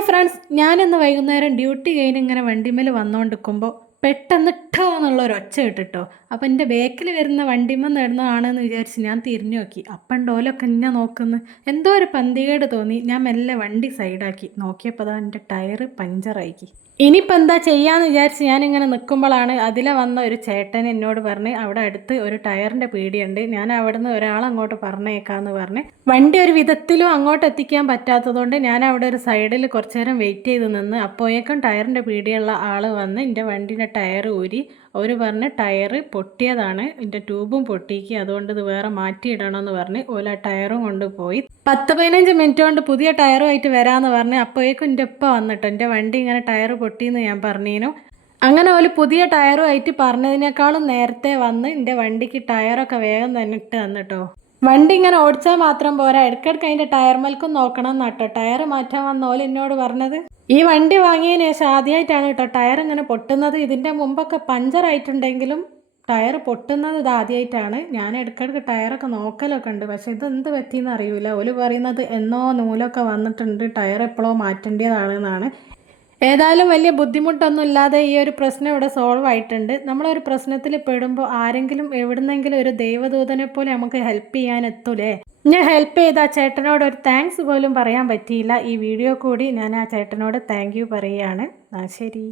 Hi friends, ഞാനിന്ന് വൈകുന്നേരം duty കഴിഞ്ഞ് ഇങ്ങനെ വണ്ടിമേൽ വന്നുകൊണ്ടിരിക്കുമ്പോൾ പെട്ടെന്ന് ഠോ എന്നുള്ള ഒരു ഒച്ച കേട്ടിട്ടോ. അപ്പം എൻ്റെ ബേക്കിൽ വരുന്ന വണ്ടിമേൽ നടന്നതാണെന്ന് വിചാരിച്ച് ഞാൻ തിരിഞ്ഞു നോക്കി. അപ്പം ഓലൊക്കെ എന്നെ നോക്കുന്നു. എന്തോ ഒരു പന്തികേട് തോന്നി. ഞാൻ മെല്ലെ വണ്ടി സൈഡാക്കി നോക്കിയപ്പോൾ അതാ എൻ്റെ ടയർ പഞ്ചറാക്കി. ഇനിയിപ്പോൾ എന്താ ചെയ്യാന്ന് വിചാരിച്ച് ഞാനിങ്ങനെ നിൽക്കുമ്പോഴാണ് അതിലെ വന്ന ഒരു ചേട്ടൻ എന്നോട് പറഞ്ഞ് അവിടെ അടുത്ത് ഒരു ടയറിൻ്റെ പീടിയുണ്ട്, ഞാൻ അവിടുന്ന് ഒരാളങ്ങോട്ട് പറഞ്ഞേക്കാമെന്ന് പറഞ്ഞ്. വണ്ടി ഒരു വിധത്തിലും അങ്ങോട്ട് എത്തിക്കാൻ പറ്റാത്തതുകൊണ്ട് ഞാൻ അവിടെ ഒരു സൈഡിൽ കുറച്ച് നേരം വെയിറ്റ് ചെയ്ത് നിന്ന്. അപ്പോഴേക്കും ടയറിൻ്റെ പീടിയുള്ള ആൾ വന്ന് എൻ്റെ വണ്ടീൻ്റെ ടയർ ഊരി. അവർ പറഞ്ഞ് ടയർ പൊട്ടിയതാണ്, എൻ്റെ ട്യൂബും പൊട്ടിക്ക്, അതുകൊണ്ട് ഇത് വേറെ മാറ്റിയിടണമെന്ന് പറഞ്ഞ് ഓല ടയറും കൊണ്ട് പോയി. 10-15 മിനിറ്റ് കൊണ്ട് പുതിയ ടയറുമായിട്ട് വരാമെന്ന് പറഞ്ഞ്. അപ്പോഴേക്കും എൻ്റെ ഉപ്പ വന്നിട്ട് എൻ്റെ വണ്ടി ഇങ്ങനെ ടയർ പൊട്ടിയെന്ന് ഞാൻ പറഞ്ഞിരുന്നു. അങ്ങനെ ഒരു പുതിയ ടയറുമായിട്ട് പറഞ്ഞതിനേക്കാളും നേരത്തെ വന്ന് എൻ്റെ വണ്ടിക്ക് ടയറൊക്കെ വേഗം തന്നെ ഇട്ട് തന്നിട്ടോ. വണ്ടി ഇങ്ങനെ ഓടിച്ചാൽ മാത്രം പോരാ, ഇടയ്ക്കിടയ്ക്ക് അതിൻ്റെ ടയർമേൽക്കും നോക്കണം എന്നാട്ടോ ടയർ മാറ്റാൻ വന്ന പോലെ എന്നോട് പറഞ്ഞത്. ഈ വണ്ടി വാങ്ങിയതിന് ശേഷം ആദ്യമായിട്ടാണ് കേട്ടോ ടയർ ഇങ്ങനെ പൊട്ടുന്നത്. ഇതിൻ്റെ മുമ്പൊക്കെ പഞ്ചറായിട്ടുണ്ടെങ്കിലും ടയർ പൊട്ടുന്നത് ഇത് ആദ്യമായിട്ടാണ്. ഞാൻ ഇടയ്ക്കിടയ്ക്ക് ടയറൊക്കെ നോക്കലൊക്കെ ഉണ്ട്, പക്ഷേ ഇതെന്ത് പറ്റിയെന്ന് അറിയില്ല. ഓല് പറയുന്നത് എന്നോ നൂലൊക്കെ വന്നിട്ടുണ്ട്, ടയർ എപ്പോഴോ മാറ്റേണ്ടതാണെന്നാണ്. ഏതായാലും വലിയ ബുദ്ധിമുട്ടൊന്നും ഇല്ലാതെ ഈ ഒരു പ്രശ്നം ഇവിടെ സോൾവ് ആയിട്ടുണ്ട്. നമ്മളൊരു പ്രശ്നത്തിൽ പെടുമ്പോൾ ആരെങ്കിലും എവിടുന്നെങ്കിലും ഒരു ദൈവദൂതനെ പോലെ നമുക്ക് ഹെൽപ്പ് ചെയ്യാൻ എത്തൂലേ. ഞാൻ ഹെൽപ്പ് ചെയ്ത ആ ചേട്ടനോട് ഒരു താങ്ക്സ് പോലും പറയാൻ പറ്റിയില്ല. ഈ വീഡിയോ കൂടി ഞാൻ ആ ചേട്ടനോട് താങ്ക് യു പറയുകയാണ്. ശരി.